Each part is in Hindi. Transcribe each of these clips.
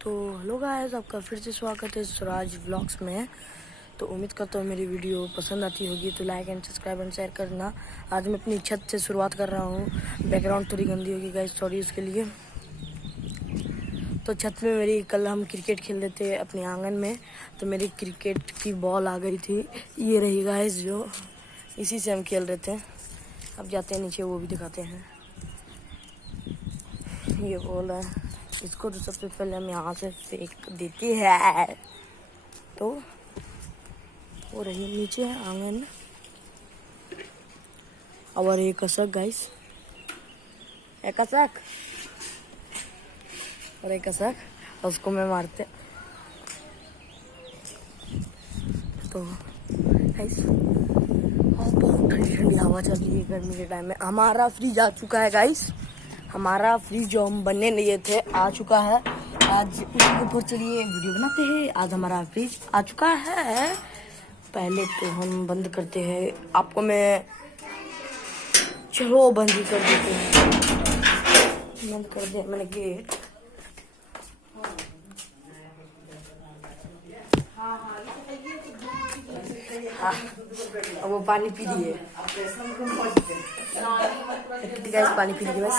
तो हेलो गाइस, आपका फिर से स्वागत है स्वराज व्लॉग्स में। तो उम्मीद करता हूँ मेरी वीडियो पसंद आती होगी, तो like and subscribe and share करना। आज मैं अपनी छत से शुरुआत कर रहा हूँ। बैकग्राउंड थोड़ी गंदी होगी गाइस, सॉरी उसके लिए। तो छत में मेरी कल हम क्रिकेट खेल रहे थे अपने आंगन में, तो मेरी क्रिकेट की बॉल आ गई थी। ये रही गाइस, जो इसी से हम खेल रहे थे। अब जाते हैं नीचे, वो भी दिखाते हैं। ये बॉल है, इसको तो सबसे पहले हम यहाँ से फेंक देते हैं। तो वो रही नीचे आंगन। और एक कसक गाइस, एक कसक और एक कसक, उसको मैं मारते। तो गाइस बहुत ठंडी ठंडी हवा चल रही है गर्मी के टाइम में। हमारा फ्रिज आ चुका है गाइस, हमारा फ्रिज जो हम बनने लिए थे आ चुका है। आज उसके ऊपर चलिए वीडियो बनाते हैं। आज हमारा फ्रिज आ चुका है। पहले तो हम बंद करते हैं, आपको मैं चलो बंद ही कर देते हैं। बंद कर दिया मैंने गेट। हाँ, अब वो पानी पी लिए गाइस, पानी पी लिए बस।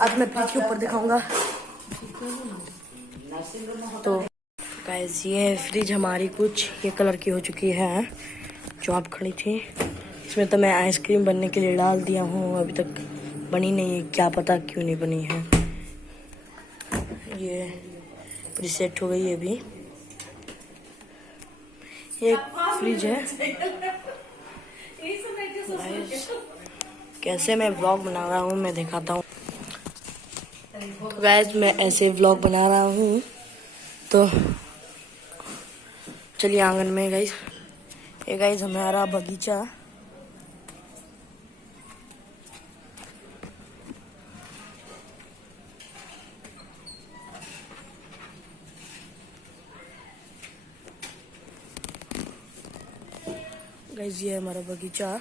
आज मैं फ्रिज के ऊपर दिखाऊंगा। तो गाइस ये फ्रिज हमारी कुछ ये कलर की हो चुकी है, जो आप खड़ी थी। इसमें तो मैं आइसक्रीम बनने के लिए डाल दिया हूँ, अभी तक बनी नहीं है, क्या पता क्यों नहीं बनी है। ये प्रीसेट हो गई है अभी। ये फ्रिज है गाइस। कैसे मैं व्लॉग बना रहा हूँ मैं दिखाता हूँ। तो गाइस मैं ऐसे व्लॉग बना रहा हूँ। तो चलिए आंगन में गाइस। ये गाइस हमारा बगीचा। गाइस ये हमारा बगीचा।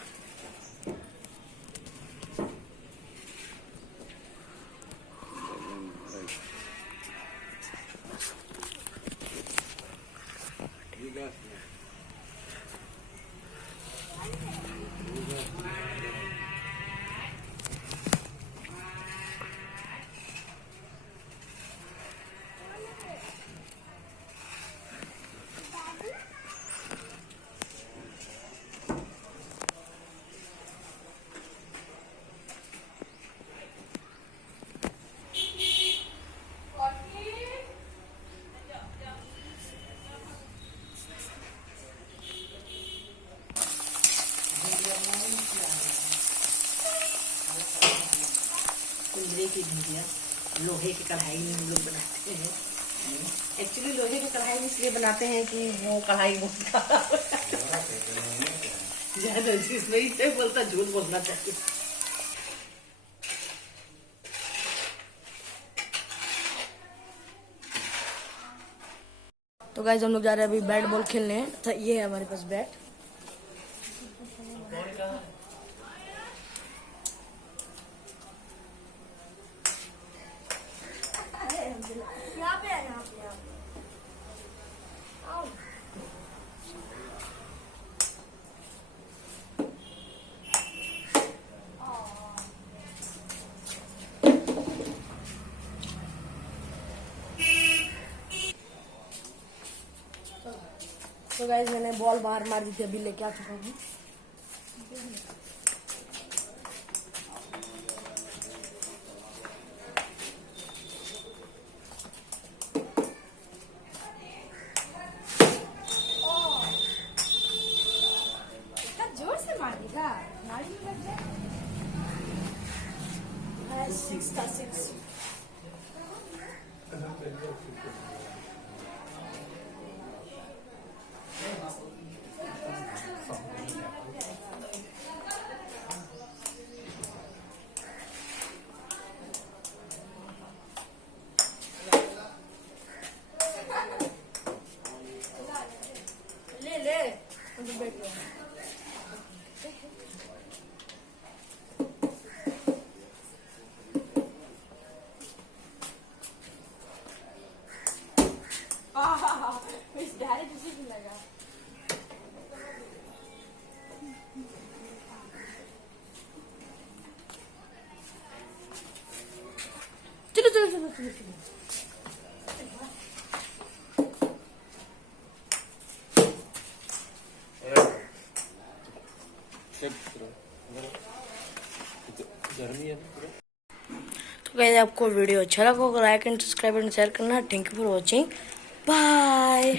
की भुजिया लोहे की कढ़ाई में हम लोग बनाते हैं। एक्चुअली लोहे की कढ़ाई में इसलिए बनाते हैं कि वो कढ़ाई ज्यादा जिसमें इसे बोलता झूठ बोलना चाहिए। तो गाइस हम लोग जा रहे हैं अभी बैट बॉल खेलने। तो ये है हमारे पास बैट। यहाँ पे है, यहाँ पे तो गाइस मैंने बॉल बाहर मार दी थी, अभी लेके आ चुका हूँ। जोर से मारेगा, नाली में लग जाए। 6 था 6। ले ले बैठ गया। डायरेक्ट उसी पे लगा। चलो चलो चलो चलो चलो। गर्मी है। तो गाइस आपको वीडियो अच्छा लगा होगा, like and subscribe and share करना। Thank you for watching, bye.